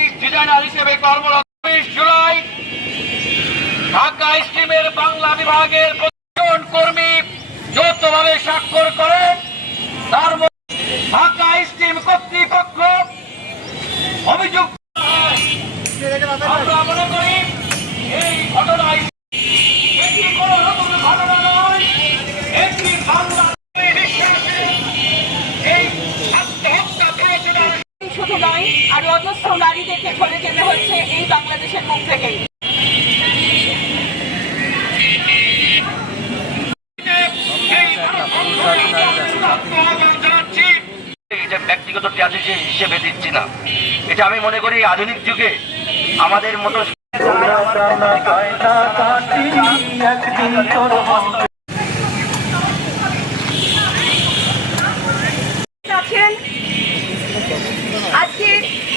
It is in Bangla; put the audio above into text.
গ্রাফিক্স ডিজাইনার হিসেবে কর্মরত। জুলাই, ঢাকা স্টিমের বাংলা বিভাগের প্রতিজন কর্মী যৌথভাবে স্বাক্ষর করে তার ঢাকা স্টিম কর্তৃপক্ষ অভিযুক্ত। আমরা মনে করি আর অজস্র নারীদেরকে চলে যেতে হচ্ছে এই বাংলাদেশের মুখ থেকেই এটা ব্যক্তিগত ট্র্যাজেডি হিসেবে দিচ্ছি না এটা আমি মনে করি আধুনিক যুগে আমাদের মতো it.